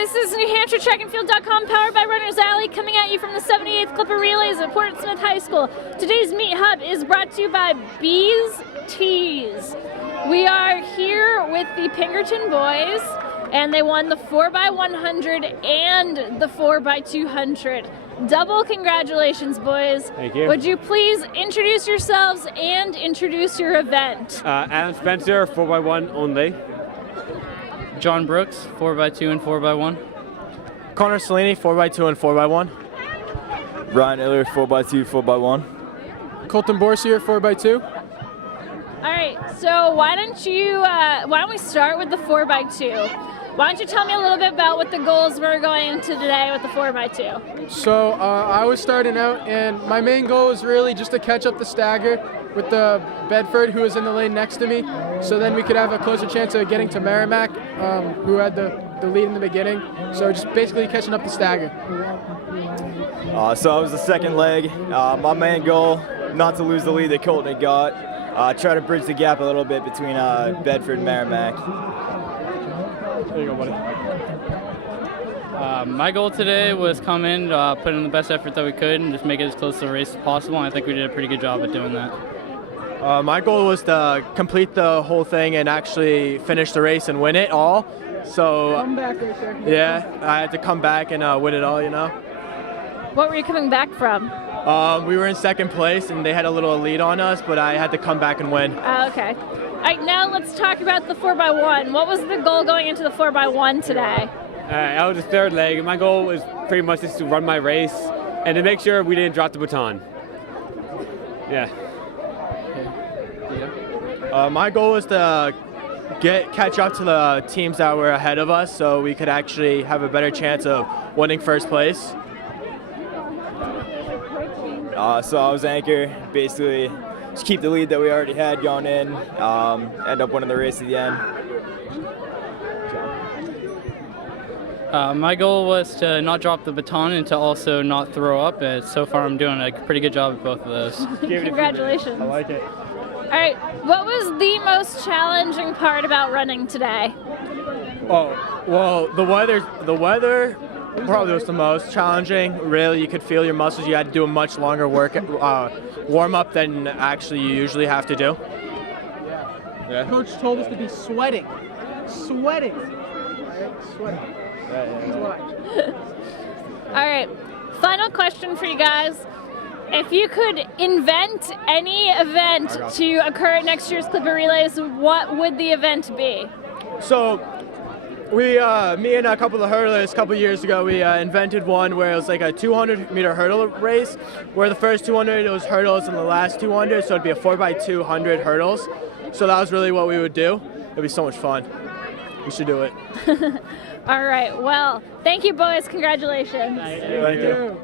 this is NewHampshireTrackandField.com, powered by Runners Alley, coming at you from the 78th Clipper Relays at Portsmouth High School. Today's Meet Hub is brought to you by Bees Tees. We are here with the Pinkerton boys, and they won the 4x100 and the 4x200. Double congratulations, boys. Thank you. Would you please introduce yourselves and introduce your event? Adam Spencer, 4x1 only. John Brooks, 4x2 and 4x1. Connor Salini, 4x2 and 4x1. Ryan Iller, 4x2, 4x1. Colton Borsier, 4x2. All right, so why don't we start with the 4x2? Why don't you tell me a little bit about what the goals were going into today with the 4x2? So I was starting out, and my main goal was really just to catch up the stagger with the Bedford, who was in the lane next to me, so then we could have a closer chance of getting to Merrimack, who had the lead in the beginning. So just basically catching up the stagger. So it was the second leg. My main goal, not to lose the lead that Colton had got. Try to bridge the gap a little bit between Bedford and Merrimack. There you go, buddy. My goal today was come in, put in the best effort that we could, and just make it as close to the race as possible. And I think we did a pretty good job at doing that. My goal was to complete the whole thing and actually finish the race and win it all. So come back right there. Yeah, I had to come back and win it all, you know. What were you coming back from? We were in second place, and they had a little lead on us, but I had to come back and win. Okay. All right, now let's talk about the 4x1. What was the goal going into the 4x1 today? I was the third leg, and my goal was pretty much just to run my race and to make sure we didn't drop the baton. Yeah. My goal was to catch up to the teams that were ahead of us, so we could actually have a better chance of winning first place. So I was anchor, basically just keep the lead that we already had going in, end up winning the race at the end. My goal was to not drop the baton and to also not throw up. So far I'm doing a pretty good job at both of those. Congratulations. I like it. All right, what was the most challenging part about running today? Oh, well, the weather probably was the most challenging. Really, you could feel your muscles. You had to do a much longer warm-up than actually you usually have to do. Yeah. Coach told us to be sweating. Sweating. Sweating. All right, final question for you guys. If you could invent any event to occur at next year's Clipper Relays, what would the event be? So, me and a couple of hurdlers a couple of years ago, we invented one where it was like a 200-meter hurdle race, where the first 200 it was hurdles and the last 200, so it'd be a 4x200 hurdles. So that was really what we would do. It'd be so much fun. We should do it. All right, well, thank you, boys. Congratulations. Thank you.